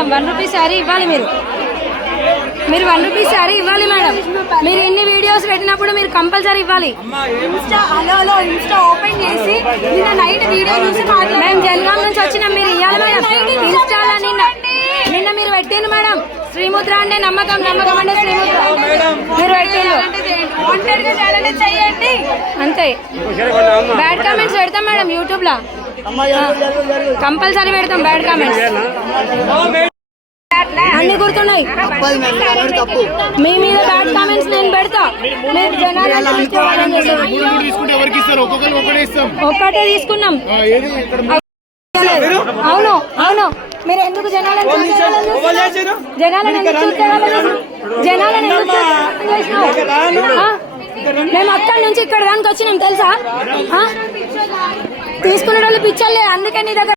Madam, 1 rupee sari ఇవ్వాలి. మీరు 1 rupee sari ఇవ్వాలి మేడం. మీరు ఇన్ని వీడియోస్ పెట్టినప్పుడు మీరు కంపల్సరీ ఇవ్వాలి. ఇన్స్టా ఓపెన్ చేసి నిన్న నైట్ వీడియో చూసి మేము జనగాం నుంచి వచ్చినాం, మీరు ఇవ్వాలి మేడం. ఇన్స్టాలో నిన్న మీరు పెట్టింది మేడం. శ్రీముద్ర అంటే నమ్మకం, నమ్మకం అంటే శ్రీముద్ర మీరు పెట్టిండు. చేయండి అంతే. బ్యాడ్ కామెంట్స్ పెడతాం మేడం యూట్యూబ్ లో, కంపల్సరీ పెడతాం బ్యాడ్ కామెంట్స్. అన్ని గుర్తున్నాయి. మీ మీద బ్యాడ్ కామెంట్స్ నేను పెడతా. మీరు జనాలు ఒక్కటే తీసుకున్నాం. అవును అవును, మీరు ఎందుకు జనాలను మేము అక్కడి నుంచి ఇక్కడ దానికి వచ్చినాం తెలుసా? తీసుకునే వాళ్ళు పిచ్చర్లే, అందుకే నీ దగ్గర